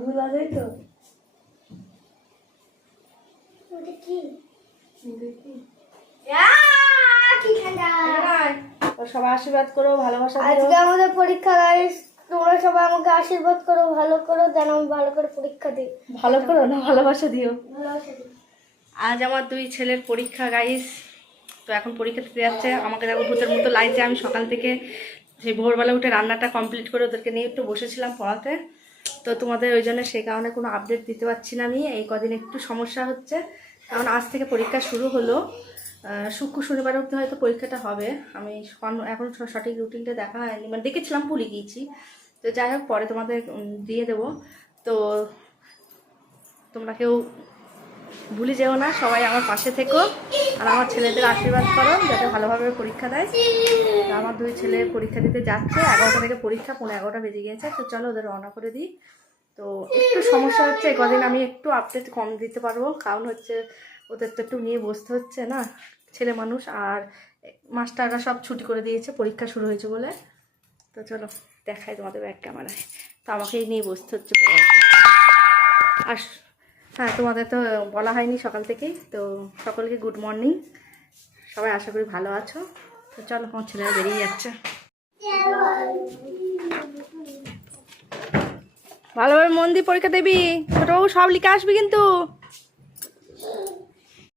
ভুল আছে তো সবাই আশীর্বাদ করো, ভালোবাসা দিও। আজকে আমাদের পরীক্ষা গাইস, তোমরা সবাই আমাকে আশীর্বাদ করো, ভালো করো, যেন আমি ভালো করে পরীক্ষা দিই। ভালো করো না, ভালোবাসা দিও। ভালোবাসা দিই। আজ আমার 2 ছেলের পরীক্ষা গাইস, তো এখন পরীক্ষা দিতে যাচ্ছে। আমাকে দেখো ভূতের মতো লাগছে। আমি সকাল থেকে সেই ভোরবেলা উঠে রান্নাটা কমপ্লিট করে ওদেরকে নিয়ে একটু বসেছিলাম পড়াতে। তো তোমাদের ওই জন্য সেই কারণে কোনো আপডেট দিতে পারছি না। আমি এই কদিন একটু সমস্যা হচ্ছে, কারণ আজ থেকে পরীক্ষা শুরু হলো। শুক্র শনিবার অবধি হয়তো পরীক্ষাটা হবে। আমি এখন সঠিক রুটিনটা দেখা হয়নি, মানে দেখেছিলাম, ভুলে গিয়েছি। তো যাই হোক, পরে তোমাদের দিয়ে দেবো। তো তোমরা কেউ ভুলে যেও না, সবাই আমার পাশে থেকো আর আমার ছেলেদের আশীর্বাদ করো যাতে ভালোভাবে পরীক্ষা দেয়। আমার 2 ছেলে পরীক্ষা দিতে যাচ্ছে, 11টা থেকে পরীক্ষা, 11:15 বেজে গিয়েছে। তো চলো ওদের রওনা করে দিই। তো একটু সমস্যা হচ্ছে, কদিন আমি একটু আপডেট কম দিতে পারবো, কারণ হচ্ছে ওদের তো একটু নিয়ে বসতে হচ্ছে না, ছেলে মানুষ। আর মাস্টাররা সব ছুটি করে দিয়েছে পরীক্ষা শুরু হয়েছে বলে। তো চলো দেখাই তোমাদের ব্যাক ক্যামেরায়। তো আমাকেই নিয়ে বসতে হচ্ছে পড়াতে। আর হ্যাঁ, তোমাদের তো বলা হয়নি সকাল থেকেই। তো সকলকে গুড মর্নিং, সবাই আশা করি ভালো আছো। তো চলো, আমার ছেলেরা বেরিয়ে যাচ্ছে। ভালোভাবে মন দিয়ে পরীক্ষা দেবি, ছোটবাবু সব লিখে আসবি কিন্তু।